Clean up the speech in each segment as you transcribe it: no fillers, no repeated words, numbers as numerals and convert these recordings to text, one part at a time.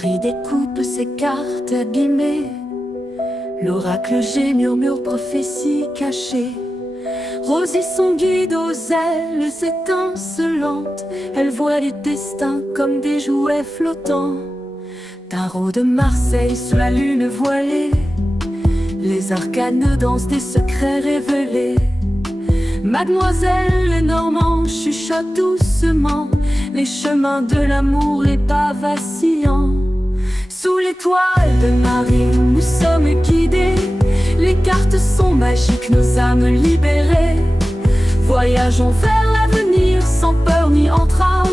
Marie découpe ses cartes abîmées. L'oracle G murmure prophétie cachée. Rosie son guide aux ailes étincelantes. Elle voit les destins comme des jouets flottants. Tarot de Marseille sous la lune voilée. Les arcanes dansent des secrets révélés. Mademoiselle Lenormand chuchote doucement les chemins de l'amour, les pas vacillants. Sous l'étoile de Marie, nous sommes guidés. Les cartes sont magiques, nos âmes libérées. Voyageons vers l'avenir sans peur ni entrave,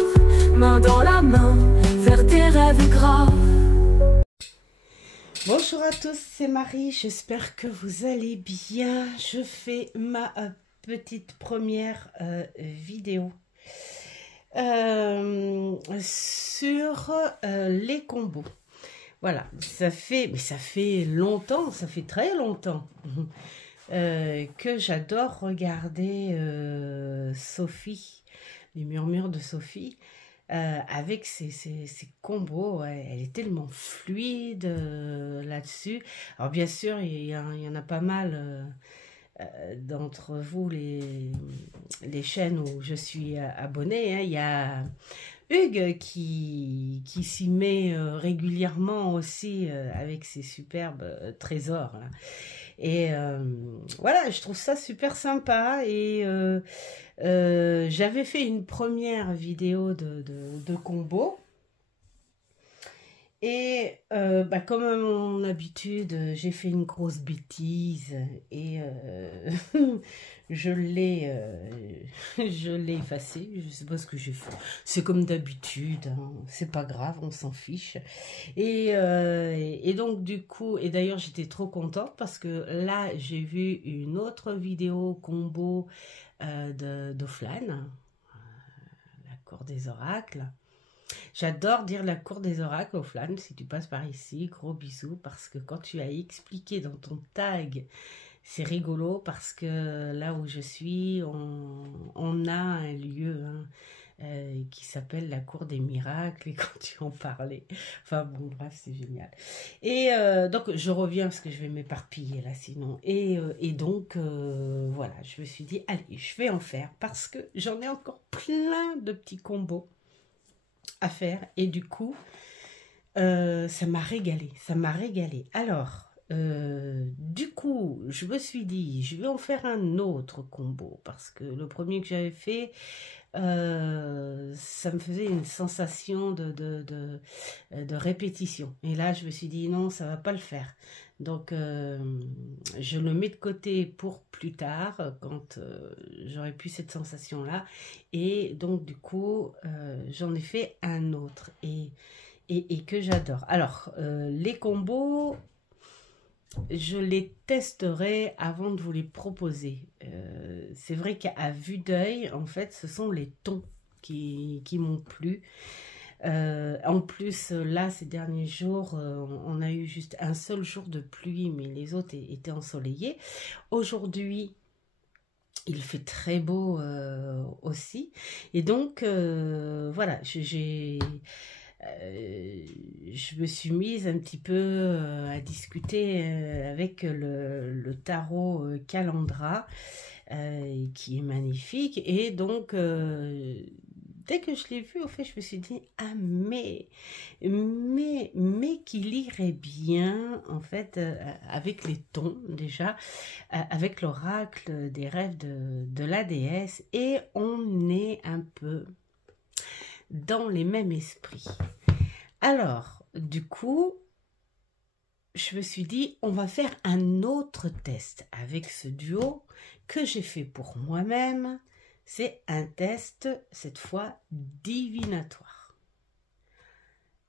main dans la main, vers des rêves graves. Bonjour à tous, c'est Marie, j'espère que vous allez bien. Je fais ma petite première vidéo sur les combos. Voilà, ça fait longtemps, ça fait très longtemps que j'adore regarder Sophie, les murmures de Sophie, avec ses combos. Ouais, elle est tellement fluide là-dessus. Alors bien sûr, il y en a pas mal d'entre vous, les chaînes où je suis abonnée, hein. Il y a Hugues qui s'y met régulièrement aussi avec ses superbes trésors là. Et voilà, je trouve ça super sympa. Et j'avais fait une première vidéo de combo. Et comme à mon habitude, j'ai fait une grosse bêtise et je l'ai effacé. Je sais pas ce que j'ai fait. C'est comme d'habitude, hein. C'est pas grave, on s'en fiche. Et donc du coup, et d'ailleurs j'étais trop contente parce que là j'ai vu une autre vidéo combo d'Offline, la cour des oracles. J'adore dire la cour des oracles, Offline, si tu passes par ici, gros bisous, parce que quand tu as expliqué dans ton tag, c'est rigolo, parce que là où je suis, on a un lieu qui s'appelle la cour des miracles, et quand tu en parlais, enfin bon, bref, c'est génial. Et donc, je reviens, parce que je vais m'éparpiller là, sinon, et donc, voilà, je me suis dit, allez, je vais en faire, parce que j'en ai encore plein de petits combos à faire, et du coup ça m'a régalé, alors du coup je me suis dit je vais en faire un autre combo, parce que le premier que j'avais fait ça me faisait une sensation de répétition, et là je me suis dit non, ça va pas le faire. Donc je le mets de côté pour plus tard, quand j'aurai plus cette sensation là. Et donc du coup j'en ai fait un autre et que j'adore. Alors les combos, je les testerai avant de vous les proposer. C'est vrai qu'à vue d'œil, en fait, ce sont les tons qui m'ont plu. En plus, là, ces derniers jours, on a eu juste un seul jour de pluie, mais les autres étaient ensoleillés. Aujourd'hui, il fait très beau aussi. Et donc, voilà, je me suis mise un petit peu à discuter avec le tarot Calandra, qui est magnifique. Et donc dès que je l'ai vu, au fait, je me suis dit ah mais qu'il irait bien en fait avec les tons déjà, avec l'oracle des rêves de la déesse, et on est un peu dans les mêmes esprits. Alors, du coup, je me suis dit, on va faire un autre test avec ce duo que j'ai fait pour moi-même. C'est un test, cette fois, divinatoire.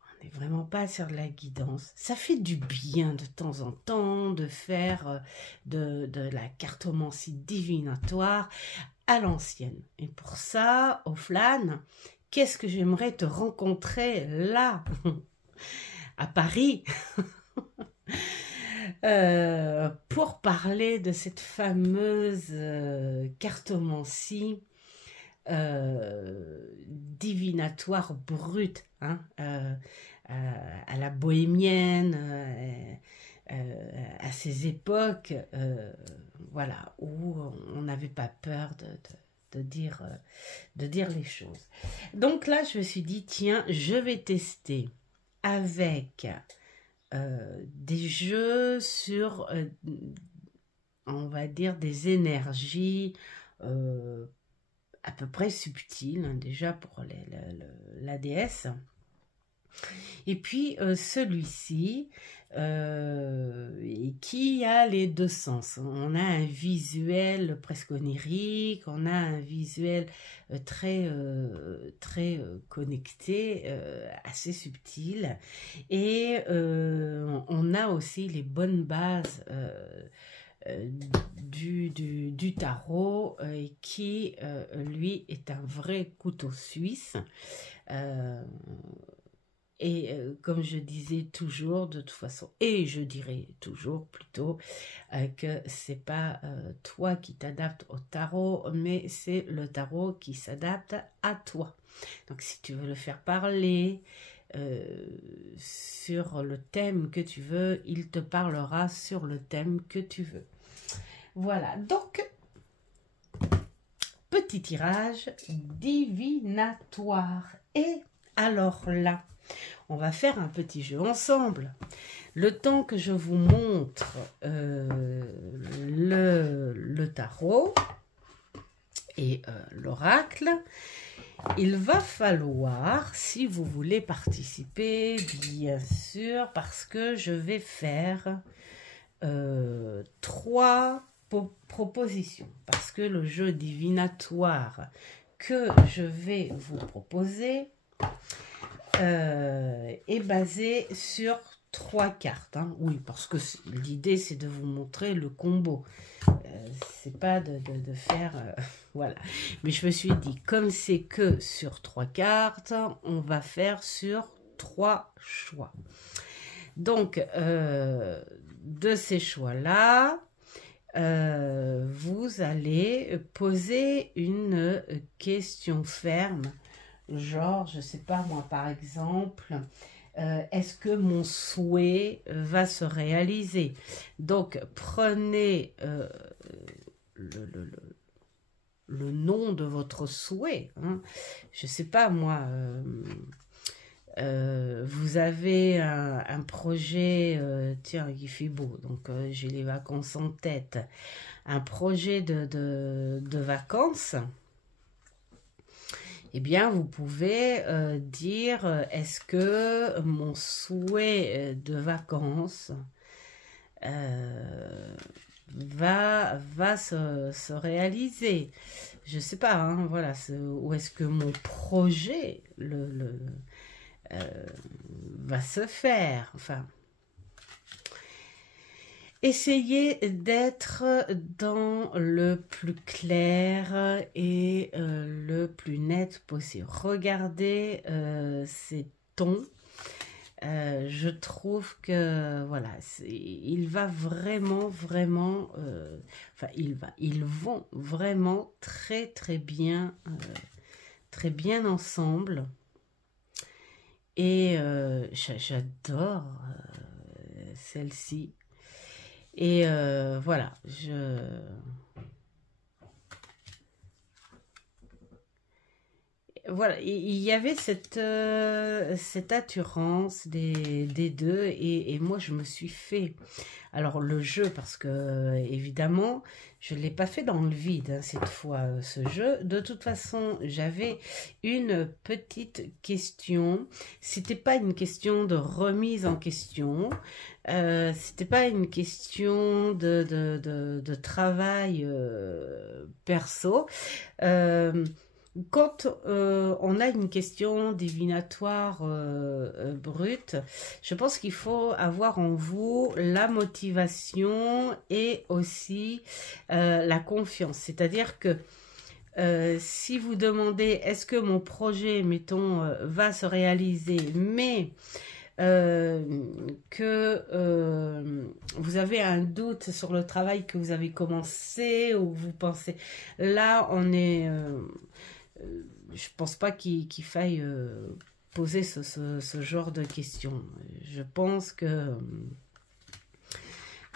On n'est vraiment pas sur de la guidance. Ça fait du bien de temps en temps de faire de la cartomancie divinatoire à l'ancienne. Et pour ça, Offline, qu'est-ce que j'aimerais te rencontrer là, à Paris, pour parler de cette fameuse cartomancie divinatoire brute, hein, à la bohémienne, à ces époques, voilà, où on n'avait pas peur de dire les choses. Donc là, je me suis dit, tiens, je vais tester avec des jeux sur, on va dire, des énergies à peu près subtiles, hein, déjà pour la déesse. Et puis celui-ci, qui a les deux sens. On a un visuel presque onirique, on a un visuel très connecté, assez subtil. Et on a aussi les bonnes bases du tarot, qui, lui, est un vrai couteau suisse. Et comme je disais toujours, de toute façon, et je dirais toujours plutôt, que c'est pas toi qui t'adaptes au tarot, mais c'est le tarot qui s'adapte à toi. Donc si tu veux le faire parler sur le thème que tu veux, il te parlera sur le thème que tu veux. Voilà, donc petit tirage divinatoire. Et alors là, on va faire un petit jeu ensemble. Le temps que je vous montre le tarot et l'oracle, il va falloir, si vous voulez participer, bien sûr, parce que je vais faire 3 propositions. Parce que le jeu divinatoire que je vais vous proposer est basé sur 3 cartes. Hein. Oui, parce que l'idée, c'est de vous montrer le combo. C'est pas de faire... voilà. Mais je me suis dit, comme c'est que sur 3 cartes, on va faire sur 3 choix. Donc, de ces choix-là, vous allez poser une question ferme. Genre, je sais pas moi, par exemple, est-ce que mon souhait va se réaliser? Donc, prenez le nom de votre souhait. Hein. Je sais pas moi, vous avez un projet, tiens, il fait beau, donc j'ai les vacances en tête. Un projet de vacances. Eh bien, vous pouvez dire, est-ce que mon souhait de vacances va se réaliser? Je ne sais pas, hein, voilà, ou est-ce que mon projet va se faire? Enfin, essayez d'être dans le plus clair et le plus net possible. Regardez ces tons. Je trouve que voilà, il va vraiment, enfin ils vont vraiment très bien ensemble. Et j'adore celle-ci. Et voilà, voilà, il y avait cette assurance des deux, et moi je me suis fait, alors le jeu, parce que évidemment je ne l'ai pas fait dans le vide, hein, cette fois, ce jeu. De toute façon, j'avais une petite question. C'était pas une question de remise en question. C'était pas une question de travail perso. Quand on a une question divinatoire brute, je pense qu'il faut avoir en vous la motivation et aussi la confiance. C'est-à-dire que si vous demandez est-ce que mon projet, mettons, va se réaliser, mais que vous avez un doute sur le travail que vous avez commencé, ou vous pensez, là on est... je pense pas qu'il faille poser ce genre de questions. Je pense que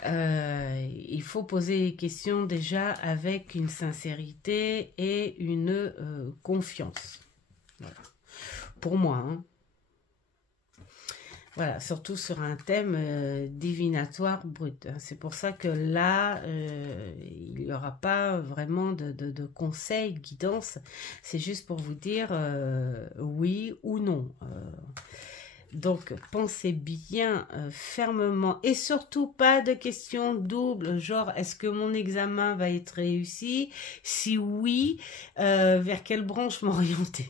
il faut poser les questions déjà avec une sincérité et une confiance. Voilà. Pour moi, hein. Voilà, surtout sur un thème divinatoire brut. C'est pour ça que là, il n'y aura pas vraiment de conseils, de guidance. C'est juste pour vous dire oui ou non. Donc, pensez bien fermement et surtout pas de questions doubles, genre est-ce que mon examen va être réussi? Si oui, vers quelle branche m'orienter?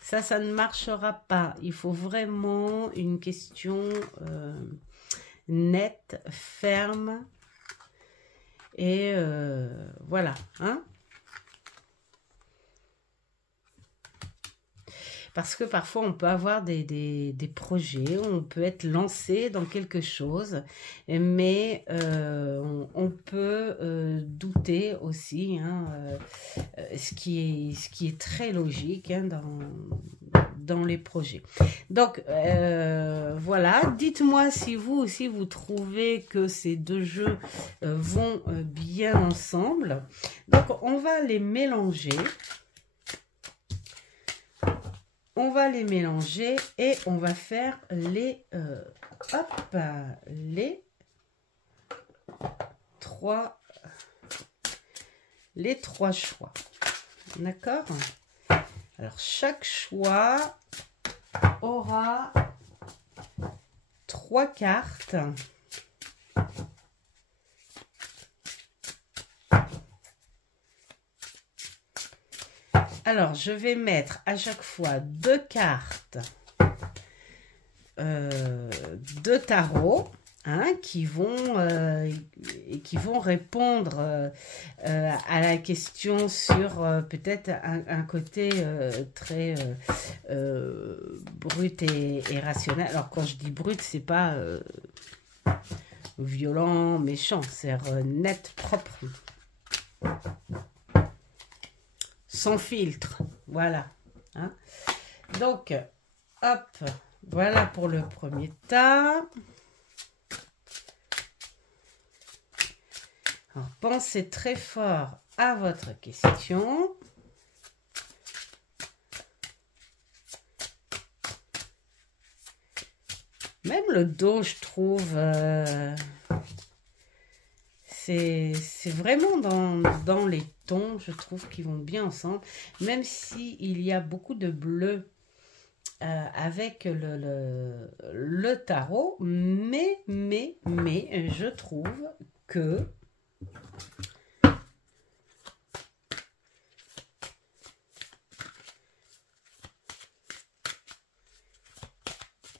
Ça ne marchera pas. Il faut vraiment une question nette, ferme et voilà, hein? Parce que parfois, on peut avoir des projets, on peut être lancé dans quelque chose, mais on peut douter aussi, hein, ce qui est très logique hein, dans les projets. Donc, voilà, dites-moi si vous aussi, vous trouvez que ces deux jeux vont bien ensemble. Donc, on va les mélanger. On va les mélanger et on va faire les trois choix. D'accord? Alors, chaque choix aura 3 cartes. Alors, je vais mettre à chaque fois 2 cartes de tarot hein, qui vont répondre à la question sur peut-être un côté très brut et rationnel. Alors, quand je dis brut, c'est pas violent, méchant, c'est net, propre. Sans filtre, voilà. Hein. Donc, hop, voilà pour le premier tas. Alors, pensez très fort à votre question. Même le dos, je trouve, c'est vraiment dans les tons, je trouve qu'ils vont bien ensemble, même s'il y a beaucoup de bleu avec le tarot, mais je trouve que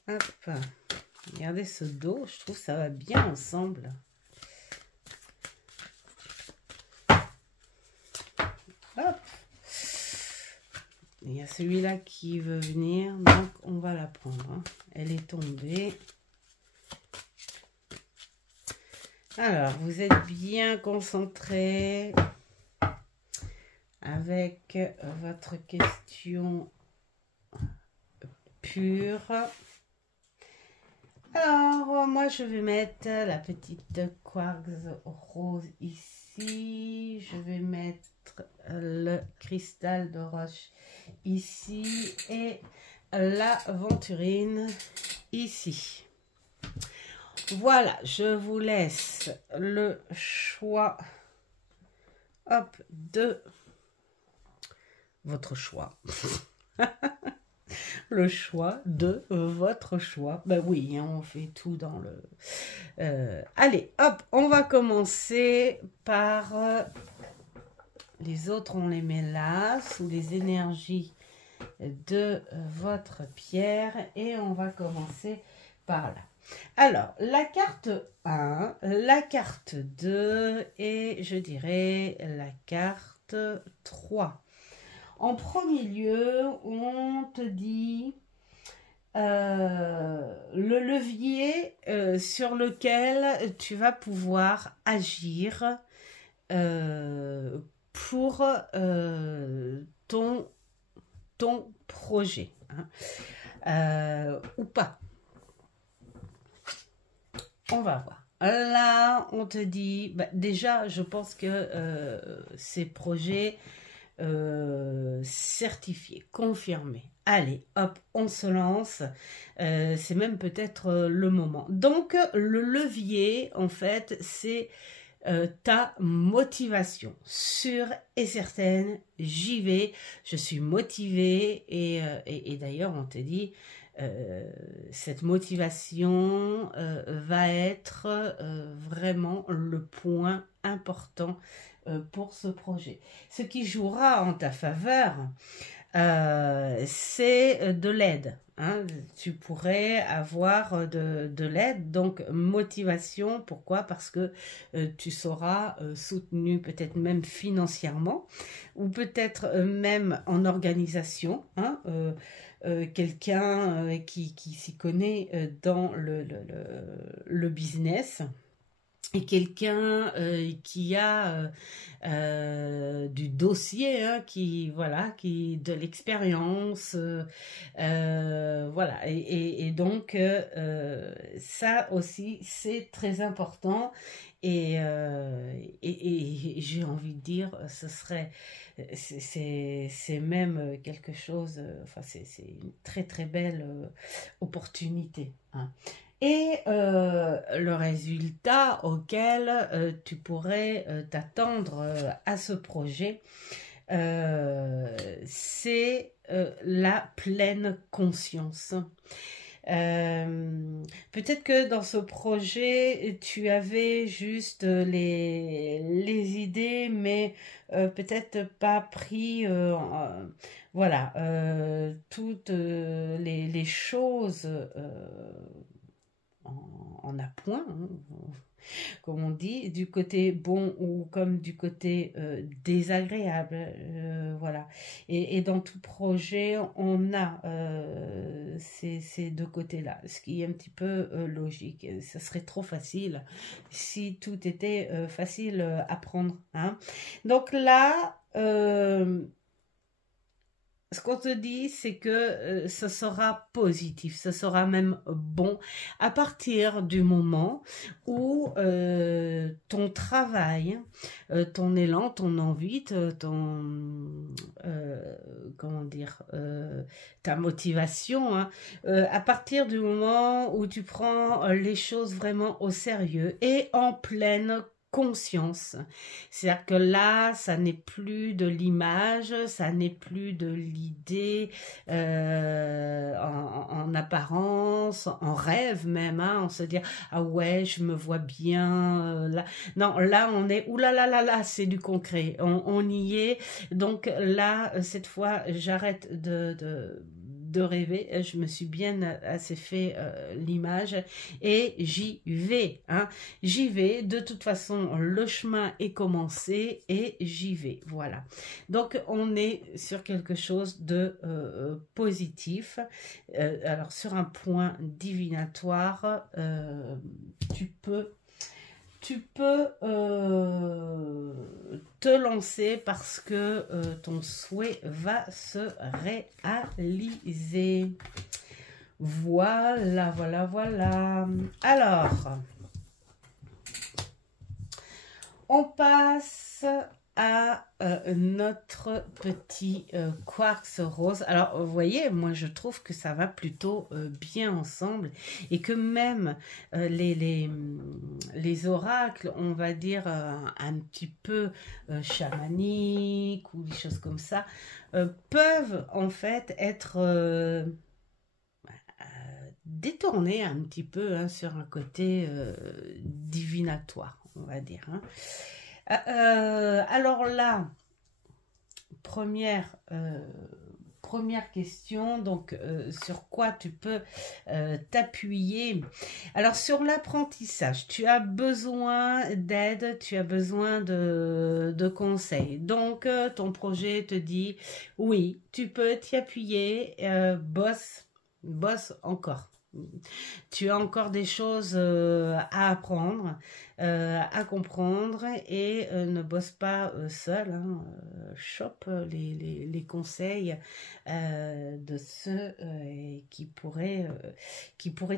hop, regardez ce dos, je trouve que ça va bien ensemble. Hop. Il y a celui-là qui veut venir, donc on va la prendre. Hein. Elle est tombée. Alors, vous êtes bien concentré avec votre question pure. Alors, moi, je vais mettre la petite quartz rose ici. Je vais mettre le cristal de roche ici et l'aventurine ici. Voilà, je vous laisse le choix hop, de votre choix. Le choix de votre choix. Ben oui, on fait tout dans le... Allez, hop, on va commencer par... les autres, on les met là, sous les énergies de votre pierre. Et on va commencer par là. Alors, la carte 1, la carte 2 et je dirais la carte 3. En premier lieu, on te dit le levier sur lequel tu vas pouvoir agir pour ton ton projet, hein, ou pas. On va voir. Là, on te dit, bah, déjà, je pense que ces projets certifiés, confirmés. Allez, hop, on se lance. C'est même peut-être le moment. Donc, le levier, en fait, c'est ta motivation. Sûre et certaine, j'y vais. Je suis motivée. Et d'ailleurs, on te dit, cette motivation va être vraiment le point important pour ce projet. Ce qui jouera en ta faveur, c'est de l'aide. Hein. Tu pourrais avoir de l'aide, donc motivation. Pourquoi? Parce que tu seras soutenu peut-être même financièrement ou peut-être même en organisation. Hein, quelqu'un qui s'y connaît dans le business et quelqu'un qui a du dossier, hein, qui de l'expérience, voilà, et donc ça aussi c'est très important et j'ai envie de dire c'est même quelque chose, enfin c'est une très très belle opportunité, hein. Et le résultat auquel tu pourrais t'attendre à ce projet, c'est la pleine conscience. Peut-être que dans ce projet, tu avais juste les idées, mais peut-être pas pris voilà, toutes les choses en appoint, hein, comme on dit, du côté bon ou comme du côté désagréable, voilà. Et dans tout projet, on a ces deux côtés-là, ce qui est un petit peu logique. Ça serait trop facile si tout était facile à prendre, hein. Donc là, ce qu'on te dit, c'est que ce sera positif, ce sera même bon à partir du moment où ton travail, ton élan, ton envie, comment dire, ta motivation, hein, à partir du moment où tu prends les choses vraiment au sérieux et en pleine conscience. C'est-à-dire que là, ça n'est plus de l'image, ça n'est plus de l'idée en apparence, en rêve même, hein, on se dit ah ouais, je me vois bien là. Non, là on est là, c'est du concret. On y est. Donc là, cette fois, j'arrête de rêver, je me suis bien assez fait l'image et j'y vais, hein. J'y vais, de toute façon le chemin est commencé et j'y vais, voilà. Donc on est sur quelque chose de positif. Alors sur un point divinatoire, tu peux te lancer parce que ton souhait va se réaliser. Voilà. Alors, on passe à notre petit quartz rose. Alors, vous voyez, moi, je trouve que ça va plutôt bien ensemble et que même les oracles, on va dire, un petit peu chamaniques ou des choses comme ça, peuvent en fait être détournés un petit peu, hein, sur un côté divinatoire, on va dire, hein. Alors là, première question, donc sur quoi tu peux t'appuyer. Alors sur l'apprentissage, tu as besoin d'aide, tu as besoin de conseils. Donc ton projet te dit oui, tu peux t'y appuyer, bosse encore. Tu as encore des choses à apprendre, à comprendre et ne bosse pas seul. Hein, chope les conseils de ceux qui pourraient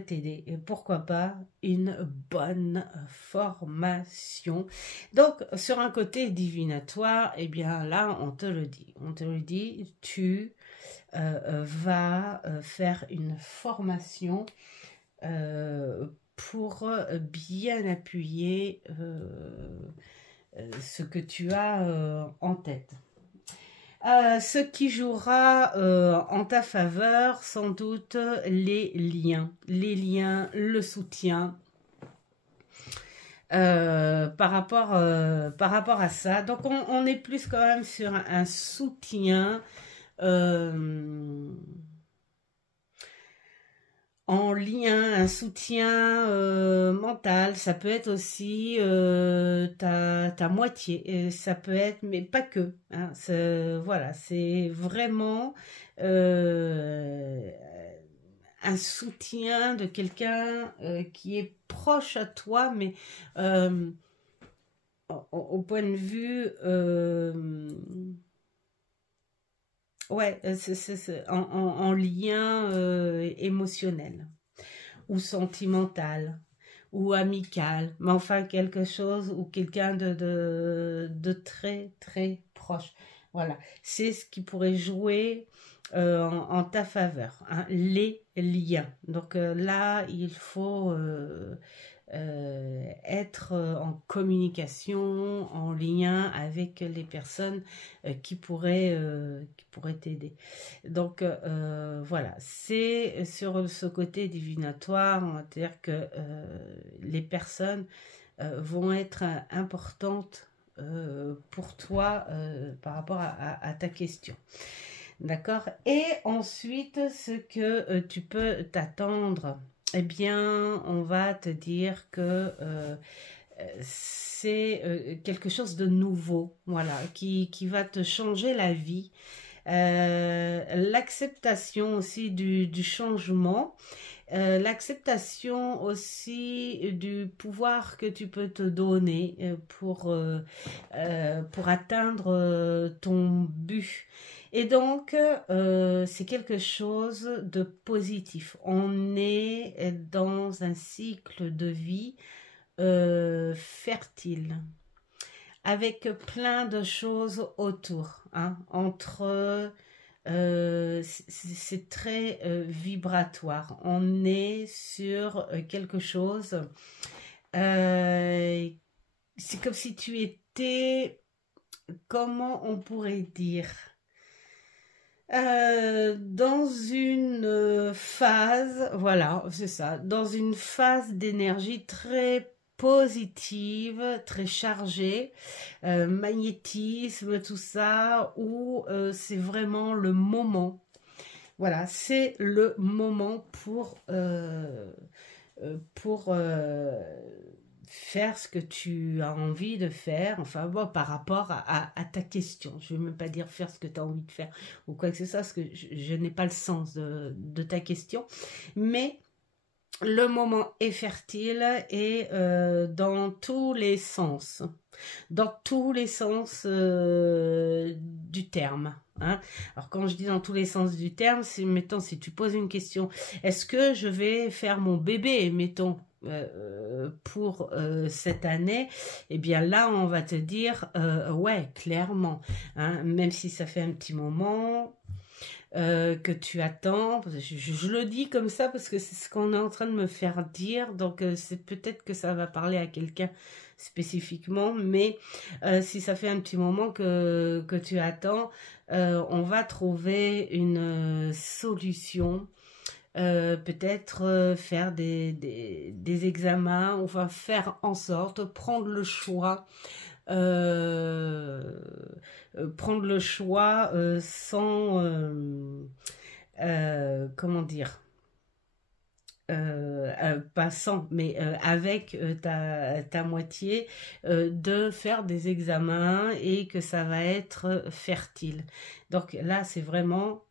t'aider. Et pourquoi pas une bonne formation. Donc, sur un côté divinatoire, eh bien là, on te le dit. On te le dit, tu va faire une formation pour bien appuyer ce que tu as en tête. Ce qui jouera en ta faveur, sans doute, les liens, le soutien. Par rapport à ça. Donc, on est plus quand même sur un soutien en lien, un soutien mental. Ça peut être aussi ta moitié, et ça peut être, mais pas que, hein, voilà, c'est vraiment un soutien de quelqu'un qui est proche à toi, mais au point de vue ouais, c'est en lien émotionnel ou sentimental ou amical, mais enfin quelque chose ou quelqu'un de très très proche. Voilà, c'est ce qui pourrait jouer en ta faveur, hein, les liens. Donc là, il faut être en communication, en lien avec les personnes qui pourraient t'aider. Donc voilà, c'est sur ce côté divinatoire, on va dire que les personnes vont être importantes pour toi par rapport à ta question. D'accord? Et ensuite, ce que tu peux t'attendre, eh bien, on va te dire que c'est quelque chose de nouveau, voilà, qui va te changer la vie. L'acceptation aussi du changement, l'acceptation aussi du pouvoir que tu peux te donner pour atteindre ton but. Et donc, c'est quelque chose de positif. On est dans un cycle de vie fertile, avec plein de choses autour, hein, entre... c'est très vibratoire. On est sur quelque chose. C'est comme si tu étais, comment on pourrait dire, dans une phase, voilà, c'est ça, dans une phase d'énergie très positive, très chargée, magnétisme, tout ça, où c'est vraiment le moment. Voilà, c'est le moment pour faire ce que tu as envie de faire, enfin bon, par rapport à ta question. Je ne vais même pas dire faire ce que tu as envie de faire ou quoi que ce soit, parce que je n'ai pas le sens de ta question, mais le moment est fertile et dans tous les sens. Dans tous les sens du terme. Hein. Alors quand je dis dans tous les sens du terme, c'est, mettons, si tu poses une question, est-ce que je vais faire mon bébé, mettons, pour cette année, eh bien là on va te dire ouais, clairement, hein, même si ça fait un petit moment que tu attends, je le dis comme ça parce que c'est ce qu'on est en train de me faire dire, donc c'est peut-être que ça va parler à quelqu'un spécifiquement, mais si ça fait un petit moment que tu attends, on va trouver une solution. Peut-être faire des examens, on va faire en sorte, prendre le choix sans comment dire, pas sans, mais avec ta moitié, de faire des examens et que ça va être fertile. Donc là, c'est vraiment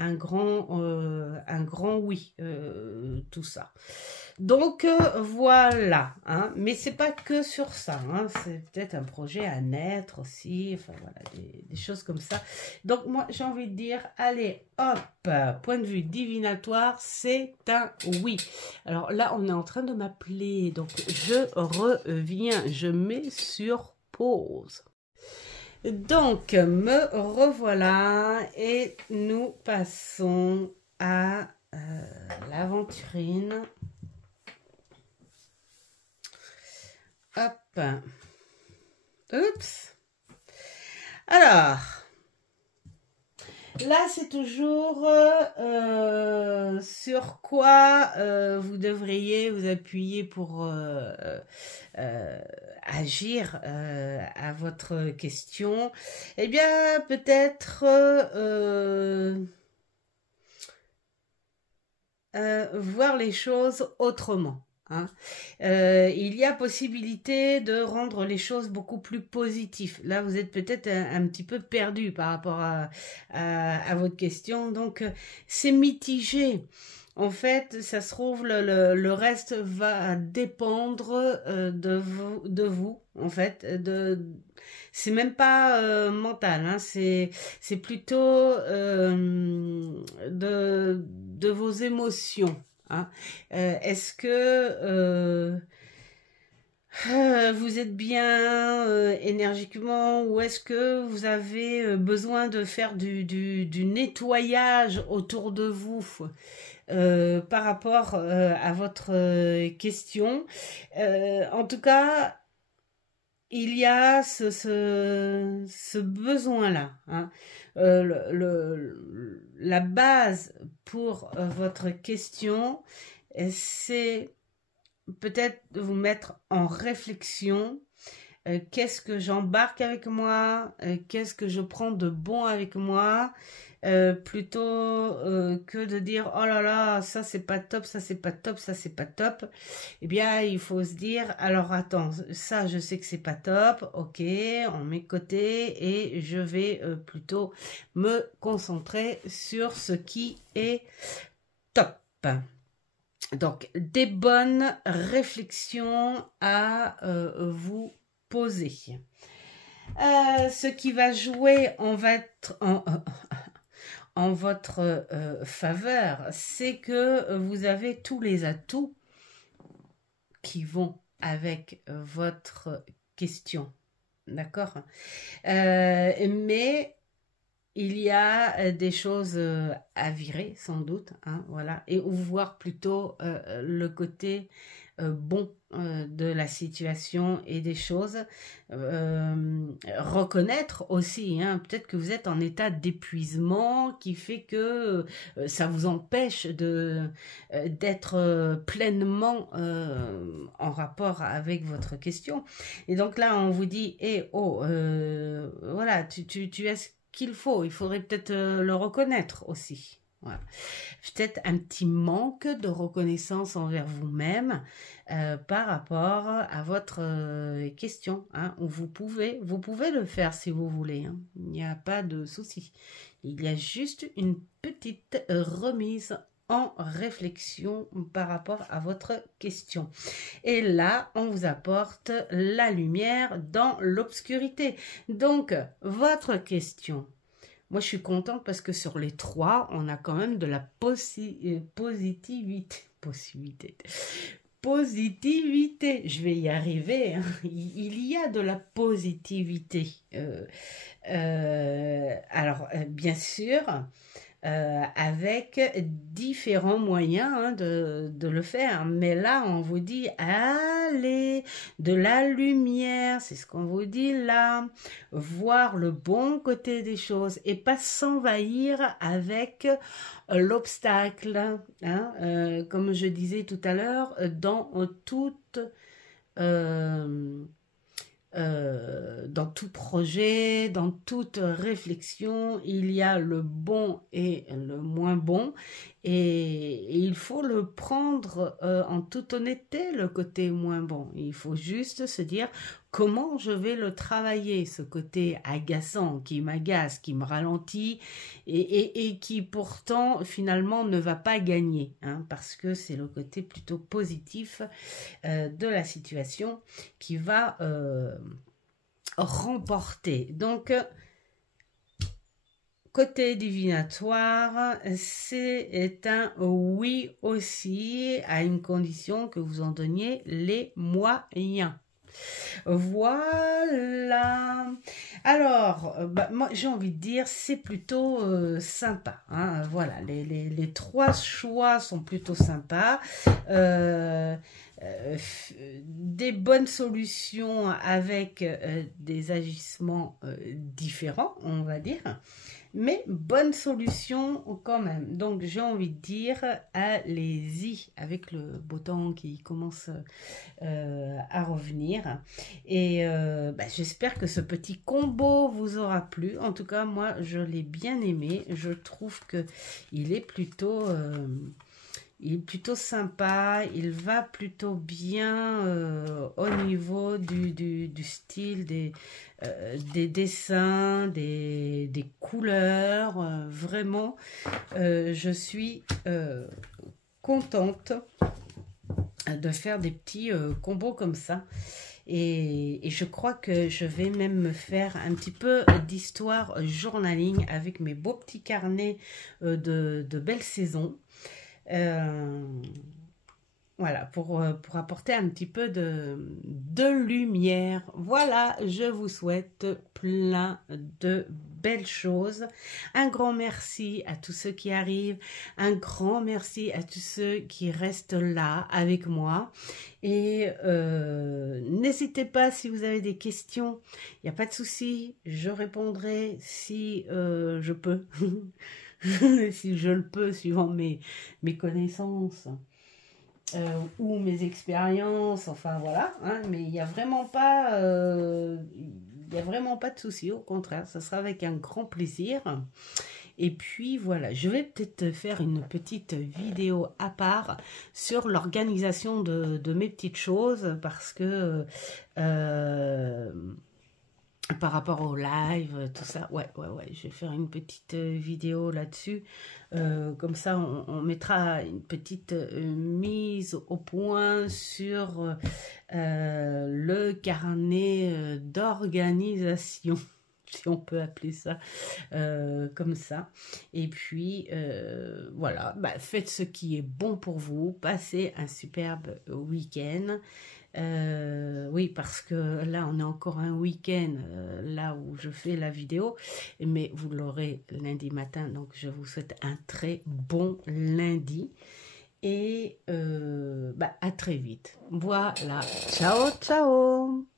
un grand oui, tout ça. Donc voilà, hein. Mais c'est pas que sur ça, hein. C'est peut-être un projet à naître aussi, enfin voilà, des choses comme ça. Donc moi j'ai envie de dire, allez hop, point de vue divinatoire, c'est un oui. Alors là on est en train de m'appeler, donc je reviens, je mets sur pause. Donc me revoilà et nous passons à l'aventurine. Hop. Oups. Alors, là, c'est toujours sur quoi vous devriez vous appuyer pour agir à votre question. Eh bien, peut-être voir les choses autrement. Hein. Il y a possibilité de rendre les choses beaucoup plus positives. Là, vous êtes peut-être un petit peu perdu par rapport à votre question. Donc, c'est mitigé. En fait, ça se trouve, le reste va dépendre de vous, en fait. C'est même pas mental, hein, c'est plutôt de vos émotions. Hein. Est-ce que vous êtes bien énergiquement ou est-ce que vous avez besoin de faire du nettoyage autour de vous par rapport à votre question? En tout cas, il y a ce besoin-là. Hein. La base pour votre question, c'est peut-être de vous mettre en réflexion. Qu'est-ce que j'embarque avec moi? Qu'est-ce que je prends de bon avec moi? Plutôt que de dire oh là là, ça c'est pas top, ça c'est pas top, ça c'est pas top. Eh bien, il faut se dire alors attends, ça je sais que c'est pas top, ok, on met de côté et je vais plutôt me concentrer sur ce qui est top. Donc, des bonnes réflexions à vous poser. Ce qui va jouer en votre faveur, c'est que vous avez tous les atouts qui vont avec votre question. D'accord? Mais il y a des choses à virer, sans doute, hein, voilà, et ou voir plutôt le côté bon de la situation et des choses. Reconnaître aussi, hein, peut-être que vous êtes en état d'épuisement qui fait que ça vous empêche d'être pleinement en rapport avec votre question. Et donc là, on vous dit, voilà, tu as qu'il faut, il faudrait peut-être le reconnaître aussi. Voilà. Peut-être un petit manque de reconnaissance envers vous-même par rapport à votre question. Hein, où vous pouvez le faire si vous voulez. Hein. Il n'y a pas de souci. Il y a juste une petite remise en réflexion par rapport à votre question. Et là, on vous apporte la lumière dans l'obscurité. Donc, votre question, moi je suis contente parce que sur les trois, on a quand même de la positivité. Je vais y arriver. Hein. Il y a de la positivité. Alors, bien sûr, avec différents moyens hein, de le faire. Mais là, on vous dit, allez, de la lumière, c'est ce qu'on vous dit là, voir le bon côté des choses et pas s'envahir avec l'obstacle. Hein, comme je disais tout à l'heure, dans tout projet, dans toute réflexion, il y a le bon et le moins bon et il faut le prendre en toute honnêteté, le côté moins bon. Il faut juste se dire, comment je vais le travailler, ce côté agaçant qui m'agace, qui me ralentit et qui pourtant finalement ne va pas gagner, hein, parce que c'est le côté plutôt positif de la situation qui va remporter. Donc, côté divinatoire, c'est un oui aussi, à une condition que vous en donniez les moyens. Voilà. Alors, moi j'ai envie de dire, c'est plutôt sympa, hein. Voilà, les trois choix sont plutôt sympas. Des bonnes solutions avec des agissements différents, on va dire, mais bonne solution quand même. Donc j'ai envie de dire, allez-y avec le beau temps qui commence à revenir. Et j'espère que ce petit combo vous aura plu. En tout cas, moi je l'ai bien aimé. Je trouve que il est plutôt sympa, il va plutôt bien au niveau du style, des dessins, des couleurs. Vraiment, je suis contente de faire des petits combos comme ça. Et je crois que je vais même me faire un petit peu d'histoire journaling avec mes beaux petits carnets de belle saison. Voilà, pour apporter un petit peu de lumière. Voilà, je vous souhaite plein de belles choses. Un grand merci à tous ceux qui arrivent. Un grand merci à tous ceux qui restent là avec moi. Et n'hésitez pas si vous avez des questions. Il n'y a pas de souci, je répondrai si je peux. Si je le peux, suivant mes connaissances ou mes expériences, enfin voilà, hein, mais il n'y a vraiment pas de souci, au contraire, ça sera avec un grand plaisir. Et puis voilà, je vais peut-être faire une petite vidéo à part sur l'organisation de mes petites choses, parce que par rapport au live, tout ça, ouais, je vais faire une petite vidéo là-dessus. Comme ça, on mettra une petite mise au point sur le carnet d'organisation, si on peut appeler ça comme ça. Et puis, voilà, faites ce qui est bon pour vous. Passez un superbe week-end. Oui, parce que là on est encore un week-end là où je fais la vidéo, mais vous l'aurez lundi matin, donc je vous souhaite un très bon lundi et à très vite. Voilà, ciao ciao.